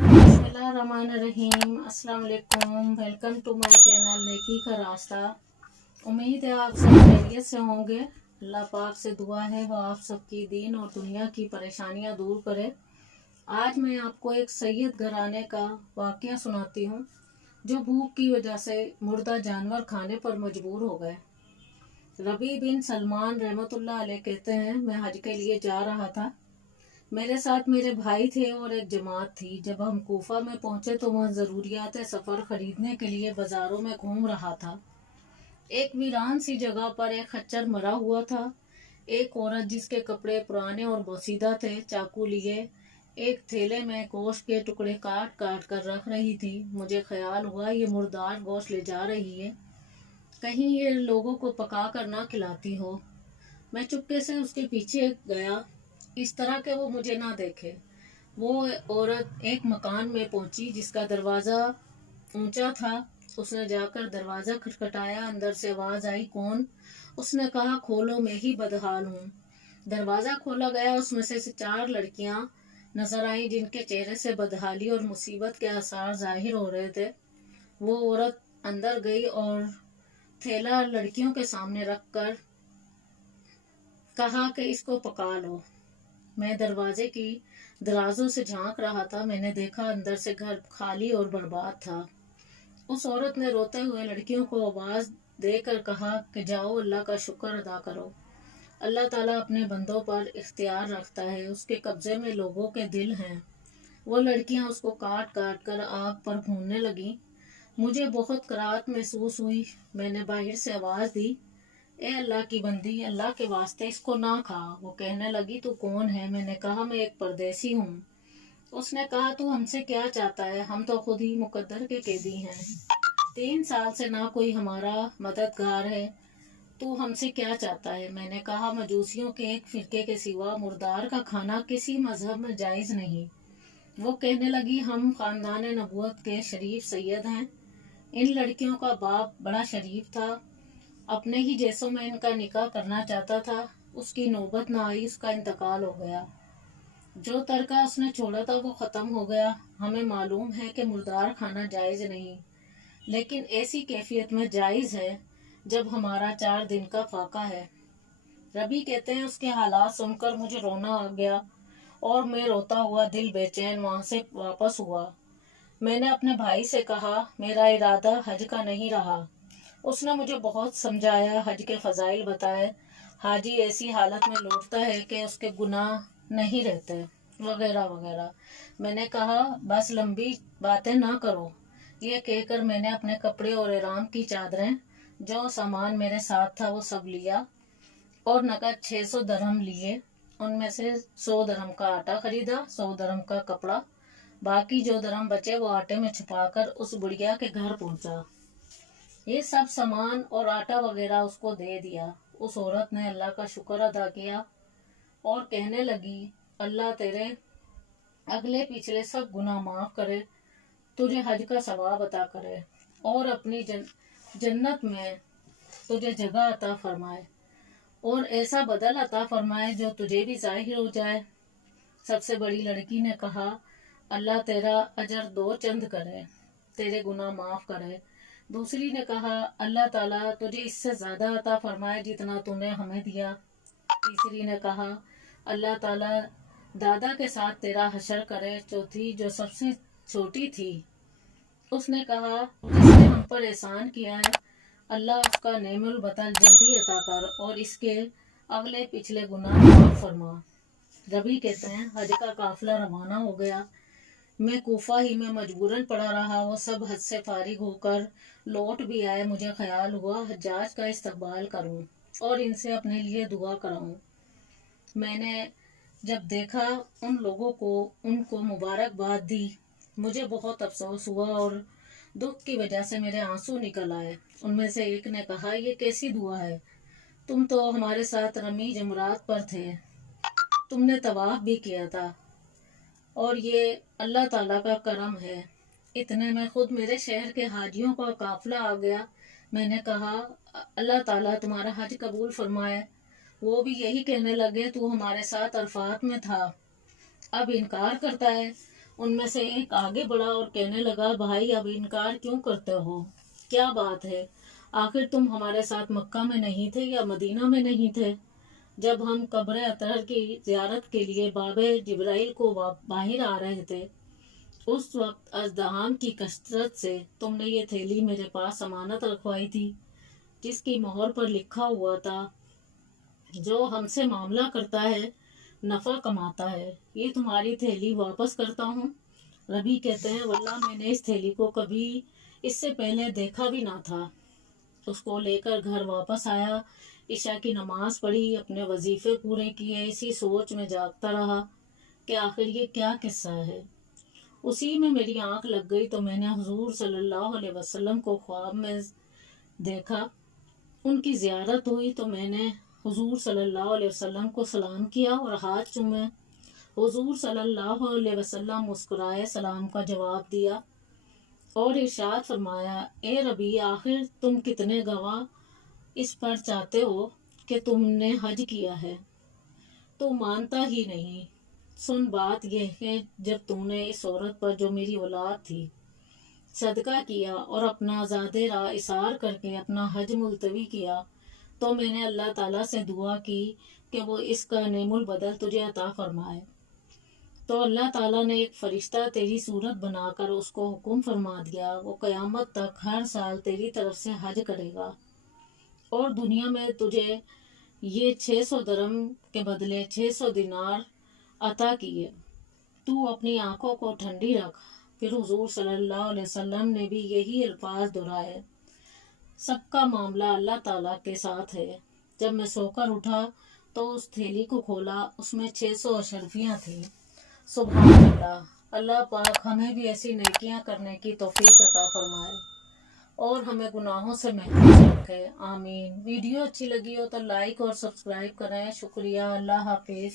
बिस्मिल्लाहिर्रहमानिर्रहीम। अस्सलाम वालेकुम। वेलकम टू माय चैनल नेकी का रास्ता। उम्मीद है आप सब खैरियत से होंगे। अल्लाह पाक से दुआ है वो आप सबकी दीन और दुनिया की परेशानियां दूर करे। आज मैं आपको एक सैयद घराने का वाकया सुनाती हूँ जो भूख की वजह से मुर्दा जानवर खाने पर मजबूर हो गए। रबी बिन सलमान रहमतुल्लाह अलैह कहते हैं, मैं हज के लिए जा रहा था। मेरे साथ मेरे भाई थे और एक जमात थी। जब हम कूफा में पहुंचे तो वह ज़रूरियात सफ़र खरीदने के लिए बाज़ारों में घूम रहा था। एक वीरान सी जगह पर एक खच्चर मरा हुआ था। एक औरत जिसके कपड़े पुराने और बोसीदा थे, चाकू लिए एक थैले में गोश्त के टुकड़े काट काट कर रख रही थी। मुझे ख्याल हुआ ये मुर्दार गोश्त ले जा रही है, कहीं ये लोगों को पका कर ना खिलाती हो। मैं चुपके से उसके पीछे गया, इस तरह के वो मुझे ना देखे। वो औरत एक मकान में पहुंची जिसका दरवाज़ा ऊंचा था। उसने जाकर दरवाज़ा खटखटाया। अंदर से आवाज़ आई, कौन? उसने कहा, खोलो, मैं ही बदहाल हूँ। दरवाज़ा खोला गया। उसमें से 4 लड़कियां नजर आई जिनके चेहरे से बदहाली और मुसीबत के आसार जाहिर हो रहे थे। वो औरत अंदर गई और थैला लड़कियों के सामने रखकर कहा कि इसको पका लो। मैं दरवाजे की दराजों से झांक रहा था। मैंने देखा अंदर से घर खाली और बर्बाद था। उस औरत ने रोते हुए लड़कियों को आवाज देकर कहा कि जाओ, अल्लाह का शुक्र अदा करो। अल्लाह ताला अपने बंदों पर इख्तियार रखता है, उसके कब्जे में लोगों के दिल हैं। वो लड़कियां उसको काट काट कर आग पर भूनने लगी। मुझे बहुत कराहत महसूस हुई। मैंने बाहर से आवाज दी, ए अल्लाह की बंदी, अल्लाह के वास्ते इसको ना खा। वो कहने लगी, तू कौन है? मैंने कहा, मैं एक परदेसी हूँ। उसने कहा, तू हमसे क्या चाहता है? हम तो खुद ही मुकद्दर के कैदी हैं। 3 साल से ना कोई हमारा मददगार है। तू हमसे क्या चाहता है? मैंने कहा, मजूसियों के एक फिरके के सिवा मुर्दार का खाना किसी मजहब में जायज नहीं। वो कहने लगी, हम खानदान नबूवत के शरीफ सैयद हैं। इन लड़कियों का बाप बड़ा शरीफ था, अपने ही जैसों में इनका निकाह करना चाहता था। उसकी नौबत ना आई, उसका इंतकाल हो गया। जो तरका उसने छोड़ा था वो ख़त्म हो गया। हमें मालूम है कि मुर्दार खाना जायज़ नहीं, लेकिन ऐसी कैफियत में जायज़ है जब हमारा 4 दिन का फाका है। रबी कहते हैं, उसके हालात सुनकर मुझे रोना आ गया और मैं रोता हुआ दिल बेचैन वहाँ से वापस हुआ। मैंने अपने भाई से कहा, मेरा इरादा हज का नहीं रहा। उसने मुझे बहुत समझाया, हज के फजाइल बताए। हाजी ऐसी हालत में लौटता है कि उसके गुनाह नहीं रहते, वगैरह वगैरह। मैंने कहा, बस लंबी बातें ना करो। ये कहकर मैंने अपने कपड़े और इहराम की चादरें, जो सामान मेरे साथ था, वो सब लिया और नकद 600 दरहम लिए। उनमें से 100 दरहम का आटा खरीदा, 100 दरहम का कपड़ा। बाकी जो दरहम बचे वो आटे में छुपाकर उस बुढ़िया के घर पहुंचा। ये सब सामान और आटा वगैरह उसको दे दिया। उस औरत ने अल्लाह का शुक्र अदा किया और कहने लगी, अल्लाह तेरे अगले पिछले सब गुनाह माफ करे, तुझे हज का सवाब अता करे और अपनी जन्नत में तुझे जगह अता फरमाए और ऐसा बदल अता फरमाए जो तुझे भी जाहिर हो जाए। सबसे बड़ी लड़की ने कहा, अल्लाह तेरा अजर 2 चंद करे, तेरे गुनाह माफ करे। दूसरी ने कहा, अल्लाह ताला तुझे इससे ज़्यादा अता फरमाए जितना तूने हमें दिया। तीसरी ने कहा, अल्लाह ताला दादा के साथ तेरा हशर करे। चौथी, जो सबसे छोटी थी, उसने कहा, जिसने हम पर एहसान किया है, अल्लाह उसका नेमुल बतल जल्दी अता कर और इसके अगले पिछले गुनाह माफ फरमा। रबी कहते हैं, हज का काफिला रवाना हो गया। मैं कूफा ही में मजबूरन पड़ा रहा। वो सब हज से फारिग होकर लौट भी आए। मुझे ख्याल हुआ हज्जाज का इस्तकबाल करूं और इनसे अपने लिए दुआ कराऊं। मैंने जब देखा उन लोगों को, उनको मुबारकबाद दी। मुझे बहुत अफसोस हुआ और दुख की वजह से मेरे आंसू निकल आए। उनमें से एक ने कहा, ये कैसी दुआ है? तुम तो हमारे साथ रमी जमरात पर थे, तुमने तवाफ भी किया था और ये अल्लाह ताला का करम है। इतने में खुद मेरे शहर के हाजियों का काफिला आ गया। मैंने कहा, अल्लाह ताला तुम्हारा हज कबूल फरमाए। वो भी यही कहने लगे, तू हमारे साथ अरफात में था, अब इनकार करता है। ان میں سے ایک آگے بڑھا اور کہنے لگا، بھائی اب انکار کیوں کرتے ہو؟ کیا بات ہے؟ آخر تم ہمارے ساتھ مکہ میں نہیں تھے یا مدینہ میں نہیں تھے؟ جب ہم قبر اطہر کی زیارت کے لیے باب جبرائیل کو باہر آ رہے تھے، اس وقت ازدحام کی کثرت سے تم نے یہ تھیلی میرے پاس امانت رکھوائی تھی، جس کی مہر پر لکھا ہوا تھا، جو ہم سے معاملہ کرتا ہے نفع کماتا ہے۔ یہ تمہاری تھیلی واپس کرتا ہوں۔ ربی کہتے ہیں، واللہ میں نے اس تھیلی کو کبھی اس سے پہلے دیکھا بھی نہ تھا۔ اس کو لے کر گھر واپس آیا، عشاء کی نماز پڑھی، اپنے وظیفے پورے کیے، اسی سوچ میں جاگتا رہا کہ آخر یہ کیا قصہ ہے۔ اسی میں میری آنکھ لگ گئی تو میں نے حضور صلی اللہ علیہ وسلم کو خواب میں دیکھا۔ ان کی زیارت ہوئی تو میں نے حضور صلی اللہ علیہ وسلم کو سلام کیا اور ہاتھ چومے۔ حضور صلی اللہ علیہ وسلم مسکرائے، سلام کا جواب دیا اور ارشاد فرمایا، اے ربی، آخر تم کتنے گواہ اس پر چاہتے ہو کہ تم نے حج کیا ہے؟ تو مانتا ہی نہیں۔ سن، بات یہ ہے، جب تم نے اس عورت پر جو میری اولاد تھی صدقہ کیا اور اپنا زاد راہ اثار کر کے اپنا حج ملتوی کیا، تو میں نے اللہ تعالیٰ سے دعا کی کہ وہ اس کا نعم البدل تجھے عطا فرمائے۔ تو اللہ تعالیٰ نے ایک فرشتہ تیری صورت بنا کر اس کو حکم فرما دیا، وہ قیامت تک ہر سال تیری طرف سے حج کرے گا، اور دنیا میں تجھے یہ 600 درم کے بدلے 600 دینار عطا کیے۔ تو اپنی آنکھوں کو ٹھنڈی رکھ۔ پھر حضور صلی اللہ علیہ وسلم نے بھی یہی الفاظ دہرائے۔ سب کا معاملہ اللہ تعالیٰ کے ساتھ ہے۔ جب میں سو کر اٹھا تو اس تھیلی کو کھولا، اس میں 600 اشرفیاں تھیں۔ سبحان اللہ! اللہ پاک ہمیں بھی ایسی نیکیاں کرنے کی توفیق عطا فرمائے اور ہمیں گناہوں سے محفوظ رکھے، آمین۔ ویڈیو اچھی لگی ہو تو لائک اور سبسکرائب کریں۔ شکریہ، اللہ حافظ۔